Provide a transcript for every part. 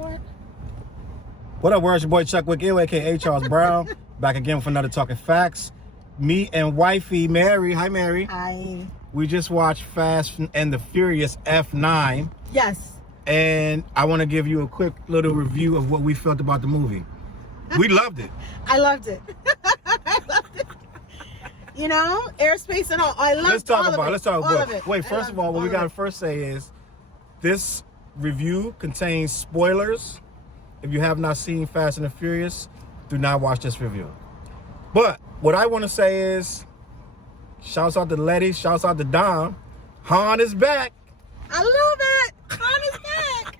What? What up, world? Your boy Chuck Wick, aka Charles Brown, back again with another Talking Facts. Me and wifey Mary. Hi, Mary. Hi. We just watched Fast and the Furious F9. Yes. And I want to give you a quick little review of what we felt about the movie. We loved it. I loved it. I loved it. You know, airspace and all. I loved Let's talk all about of it. Let's talk all about of it. Wait, first of all, what we got to first say is this review contains spoilers. If you have not seen Fast and the Furious, do not watch this review. But what I want to say is, shouts out to Letty, shouts out to Dom. Han is back. I love it. Han is back.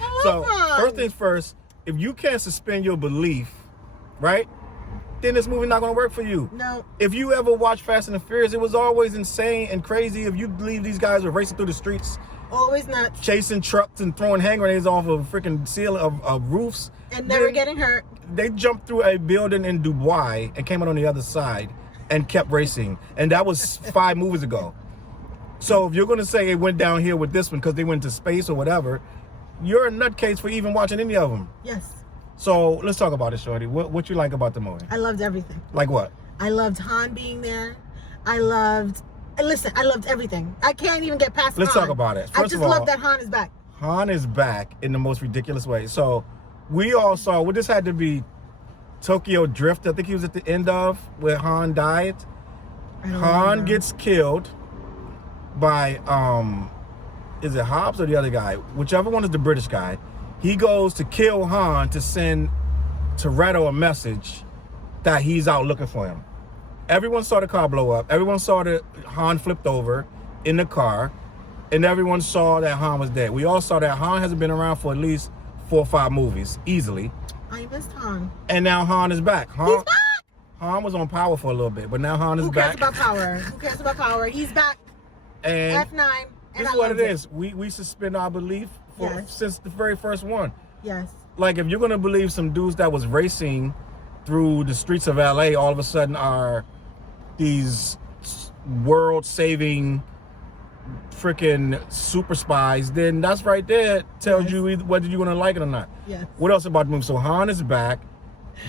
I love Han. First things first, if you can't suspend your belief, right, then this movie not going to work for you. No. If you ever watch Fast and the Furious, it was always insane and crazy. If you believe these guys were racing through the streets, always nuts, chasing trucks and throwing hand grenades off of freaking ceiling of roofs, and never getting hurt. They jumped through a building in Dubai and came out on the other side and kept racing, and that was 5 movies ago. So if you're going to say it went down here with this one because they went to space or whatever, you're a nutcase for even watching any of them. Yes. So let's talk about it, shorty. What you like about the movie? I loved everything. Like what? I loved Han being there. I loved everything. I can't even get past Let's Han. talk about it. I just love that Han is back. Han is back in the most ridiculous way. So we all saw, well, this had to be Tokyo Drift, I think he was at the end of, where Han died. Han gets killed by, is it Hobbs or the other guy? Whichever one is the British guy. He goes to kill Han to send Toretto a message that he's out looking for him. Everyone saw the car blow up. Everyone saw that Han flipped over in the car. And everyone saw that Han was dead. We all saw that Han hasn't been around for at least 4 or 5 movies, easily. I missed Han. And now Han is back. He's back! Han was on power for a little bit, but now Han is Who cares back. about power? Who cares about power? He's back. And F9. And this is what it is. We suspend our belief since the very first one. Yes. Like, if you're going to believe some dudes that was racing through the streets of LA all of a sudden are these world-saving freaking super spies, then that's right there tells you whether you're going to like it or not. Yes. What else about the movie? So Han is back.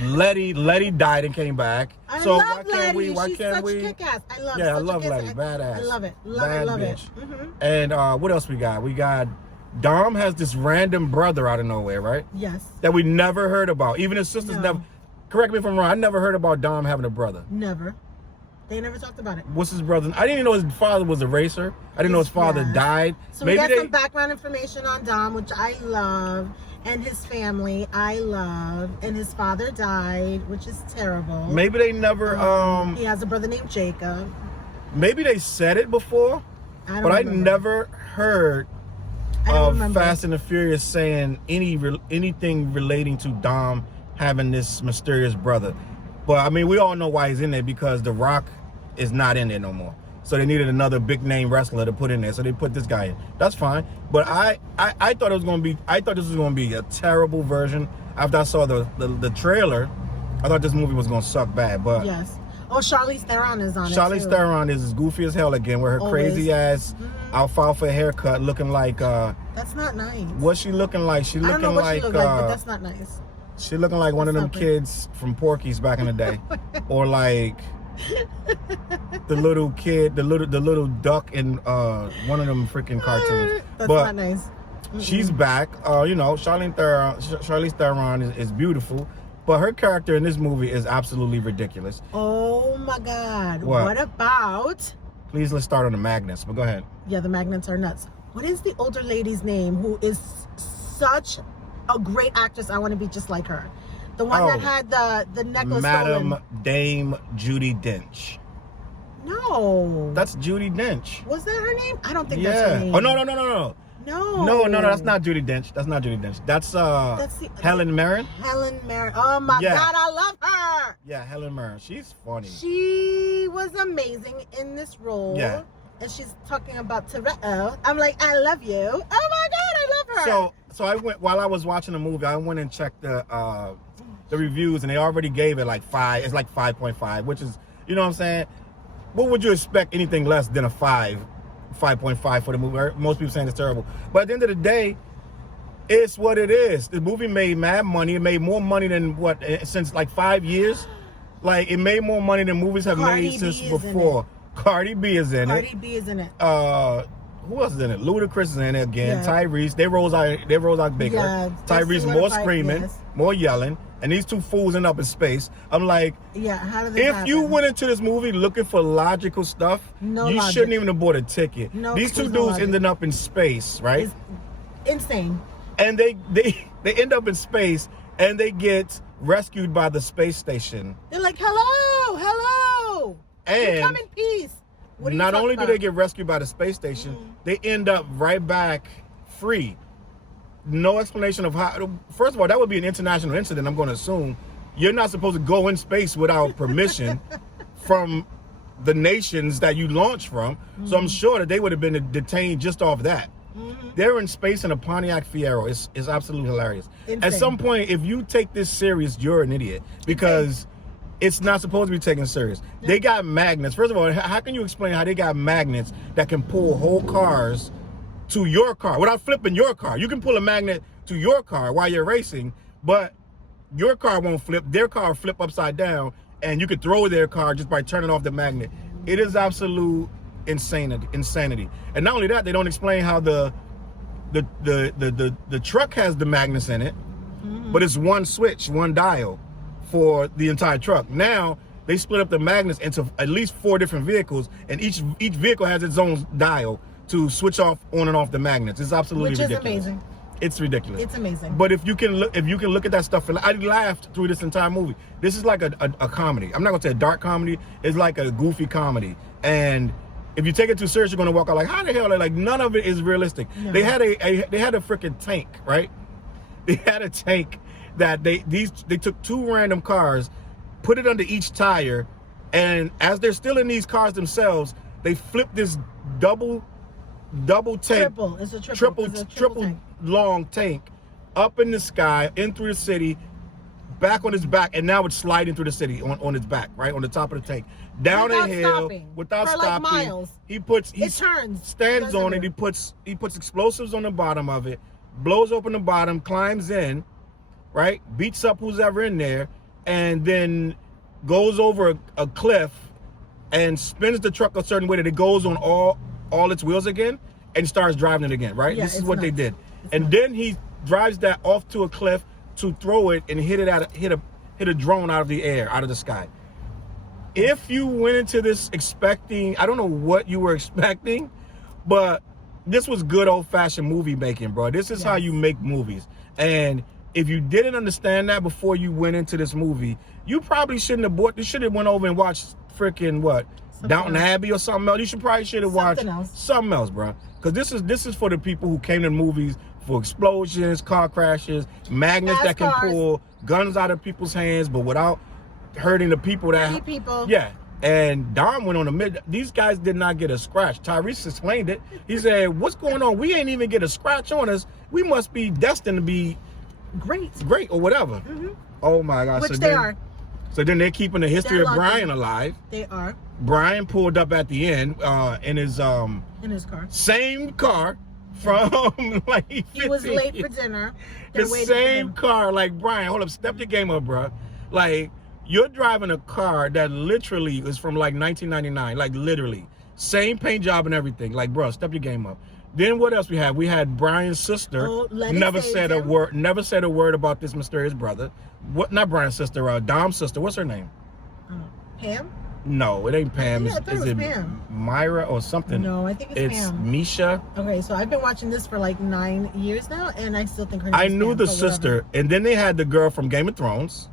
Letty died and came back. I so love why can't Letty. Why She's can't such we? kick-ass. I love. Yeah, I love Letty. Badass. I love it. Bad Love bitch. it. Mm-hmm. And what else we got? We got Dom has this random brother out of nowhere, right? Yes. That we never heard about. Even his sisters never. Correct me if I'm wrong. I never heard about Dom having a brother. Never. They never talked about it. What's his brother? I didn't even know his father was a racer. I didn't know his father died. So we got some background information on Dom, which I love, and his family I love, and his father died, which is terrible. Maybe they never. He has a brother named Jacob. Maybe they said it before, but I never heard of Fast and the Furious saying anything relating to Dom having this mysterious brother. But I mean, we all know why he's in there, because The Rock is not in there no more. So they needed another big name wrestler to put in there. So they put this guy in. That's fine. But I thought it was gonna be, I thought this was gonna be a terrible version. After I saw the trailer, I thought this movie was gonna suck bad. But yes. Oh, Charlize Theron is on it. Charlize Theron is as goofy as hell again with her crazy ass alfalfa haircut, looking like that's not nice. What's she looking like? She looking I don't know what like she looked like, but that's not nice. She looking like one of them kids from Porky's back in the day, or like the little kid, the little duck in one of them freaking cartoons. That's not nice. She's back. You know, Charlize Theron is beautiful, but her character in this movie is absolutely ridiculous. Oh my God! What about? Please, let's start on the magnets. But go ahead. Yeah, the magnets are nuts. What is the older lady's name who is such a great actress? I want to be just like her. The one that had the necklace Madam Dame Judi Dench. No. That's Judi Dench. Was that her name? I don't think that's her name. Oh, no. No, that's not Judi Dench. That's Helen Mirren. Helen Mirren. Oh my God, I love her. Yeah, Helen Mirren. She's funny. She was amazing in this role. Yeah. And she's talking about Toretto. I'm like, I love you. Oh my God, I love her. So I went, while I was watching the movie, I went and checked the reviews, and they already gave it like 5. It's like 5.5, which is, you know what I'm saying? What would you expect anything less than a 5.5 for the movie? Most people saying it's terrible. But at the end of the day, It's what it is. The movie made mad money. It made more money than what, since like 5 years? Like, it made more money than movies have made since before. Cardi B is in it. Cardi B is in it. Who else is in it? Ludacris is in it again. Yeah. Tyrese. They rose out bigger. Yeah, Tyrese more screaming, more yelling, and these two fools end up in space. I'm like, yeah, how did this if happen? you went into this movie looking for logical stuff, you shouldn't even have bought a ticket. No, these two dudes ended up in space, right? It's insane. And they end up in space, and they get rescued by the space station. They're like, hello, and you come in peace. Not only do they get rescued by the space station, they end up right back free. No explanation of how. First of all, that would be an international incident, I'm going to assume. You're not supposed to go in space without permission from the nations that you launch from. So I'm sure that they would have been detained just off that. They're in space in a Pontiac Fiero. It's absolutely hilarious. Insane. At some point, if you take this serious, you're an idiot, because it's not supposed to be taken serious. No. They got magnets. First of all, how can you explain how they got magnets that can pull whole cars to your car without flipping your car? You can pull a magnet to your car while you're racing, but your car won't flip. Their car will flip upside down, and you could throw their car just by turning off the magnet. It is absolute insanity. And not only that, they don't explain how the truck has the magnets in it, but it's one switch, one dial for the entire truck. Now they split up the magnets into at least 4 different vehicles, and each vehicle has its own dial to switch off on and off the magnets. It's absolutely ridiculous. Which is amazing. It's ridiculous. It's amazing. But if you can look at that stuff, I laughed through this entire movie. This is like a comedy. I'm not gonna say a dark comedy. It's like a goofy comedy. And if you take it too serious, you're gonna walk out like, how the hell? Like, none of it is realistic. No. They had a freaking tank, right? They had a tank that they took 2 random cars, put it under each tire, and as they're still in these cars themselves, they flipped this double tank, triple long tank up in the sky, in through the city, back on its back, and now it's sliding through the city on its back, right on the top of the tank, down a hill without stopping. Like miles. He stands on it. He puts explosives on the bottom of it, blows open the bottom, climbs in, right, beats up who's ever in there, and then goes over a cliff and spins the truck a certain way that it goes on all its wheels again and starts driving it again, right? Yeah, this is what they did. And then he drives that off to a cliff to throw it and hit a drone out of the air, out of the sky. If you went into this expecting, I don't know what you were expecting, but this was good old-fashioned movie making, bro. This is how you make movies. And if you didn't understand that before you went into this movie, you probably shouldn't have bought. You should have went over and watched freaking Downton Abbey or something else. You should have watched something else, bro. Because this is for the people who came to movies for explosions, car crashes, magnets that can pull guns out of people's hands, but without hurting the people that. Yeah. And Dom went on a mid. These guys did not get a scratch. Tyrese explained it. He said, "What's going on? We ain't even get a scratch on us. We must be destined to be great or whatever." Oh my gosh! Which they are. So then they're keeping the history of Brian alive. They are. Brian pulled up at the end in his car. Same car from like 15 he was late for dinner. The same car, like, Brian, hold up, step your game up, bro. Like, you're driving a car that literally is from like 1999, like literally. Same paint job and everything. Like, bro, step your game up. Then what else we had? We had Brian's sister. Never said a word about this mysterious brother. What? Not Brian's sister. Dom's sister. What's her name? Pam. No, it ain't Pam. Yeah, is it Pam. Myra or something? No, I think it's Pam. It's Misha. Okay, so I've been watching this for like 9 years now, and I still think her name is I knew Pam, the sister, and then they had the girl from Game of Thrones.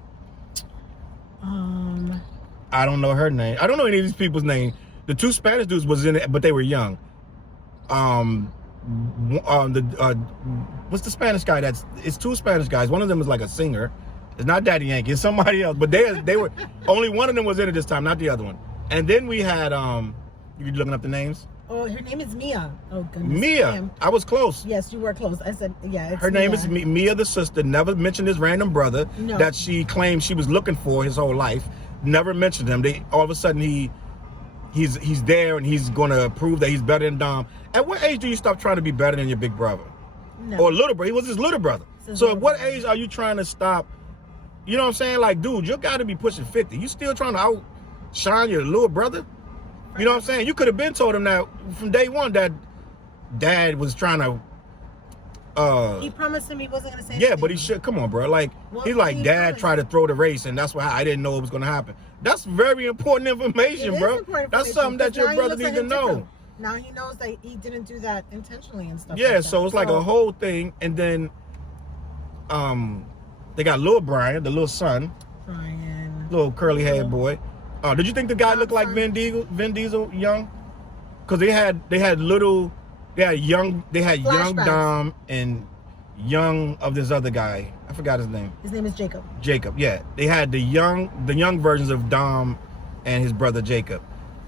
I don't know her name. I don't know any of these people's name. The 2 Spanish dudes was in it, but they were young. What's the Spanish guy? It's 2 Spanish guys. One of them is like a singer. It's not Daddy Yankee. It's somebody else. But they were only one of them was in it this time, not the other one. And then we had you looking up the names? Oh, her name is Mia. Oh goodness. Mia. I was close. Yes, you were close. I said it's her name is Mia, the sister. Never mentioned his random brother that she claimed she was looking for his whole life. Never mentioned him. All of a sudden he's there and he's gonna prove that he's better than Dom. At what age do you stop trying to be better than your big brother? No. Or little brother. He was his little brother. So at what age are you trying to stop? You know what I'm saying? Like, dude, you got to be pushing 50. You still trying to outshine your little brother? You know what I'm saying? You could have been told him that from day one that dad was trying to. He promised him he wasn't going to say Yeah, anything. but he should. Come on, bro. Like, he's like, dad tried to throw the race, and that's why I didn't know it was going to happen. That's very important information, bro. That's something that your brother needs to know. Now he knows that he didn't do that intentionally and stuff. Yeah, like so it's like a whole thing, and then they got little Brian, the little son, little curly haired boy. Did you think the guy looked like Vin Diesel young? Because they had young Dom and young of this other guy. I forgot his name. His name is Jacob. Jacob, yeah. They had the young versions of Dom and his brother Jacob.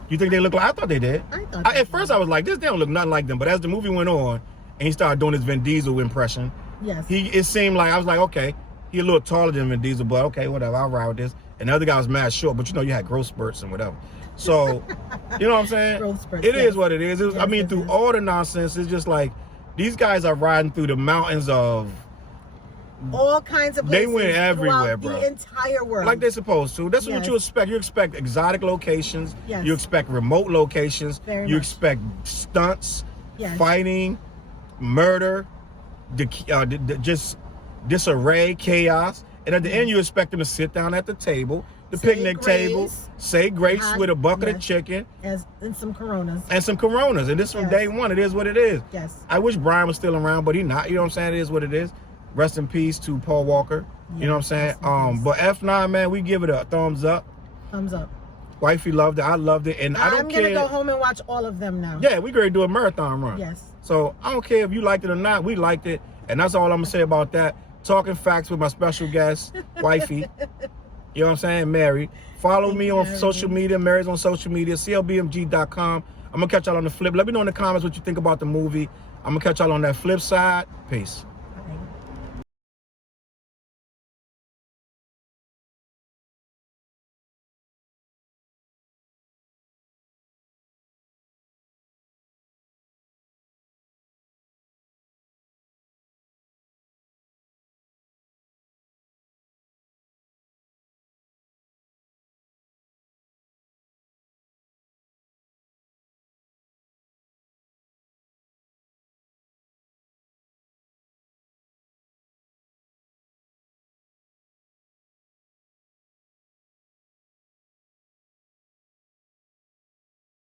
You think they look like? I thought they did. At first I was like, they don't look nothing like them. But as the movie went on and he started doing his Vin Diesel impression, yes, it seemed like, I was like, okay, he a little taller than Vin Diesel, but okay, whatever, I'll ride with this. And the other guy was mad short, but you had growth spurts and whatever. So, you know what I'm saying? Growth spurts, it is what it is. I mean, through all the nonsense, it's just like, these guys are riding through the mountains of all kinds of places. They went everywhere, bro. The entire world. Like they're supposed to. That's what you expect. You expect exotic locations. Yes. You expect remote locations. You expect stunts, fighting, murder, just disarray, chaos. And at the end, you expect them to sit down at the table, the picnic table, say grace with a bucket of chicken. And some Coronas. And this from day one. It is what it is. Yes. I wish Brian was still around, but he's not. You know what I'm saying? It is what it is. Rest in peace to Paul Walker. You know what I'm saying? But F9, man, we give it a thumbs up. Thumbs up. Wifey loved it. I loved it. And I don't care. I'm going to go home and watch all of them now. Yeah, we're going to do a marathon run. Yes. So I don't care if you liked it or not. We liked it. And that's all I'm going to say about that. Talking facts with my special guest, Wifey. You know what I'm saying? Mary. Follow me on social media. Mary's on social media. CLBMG.com. I'm going to catch y'all on the flip. Let me know in the comments what you think about the movie. I'm going to catch y'all on that flip side. Peace.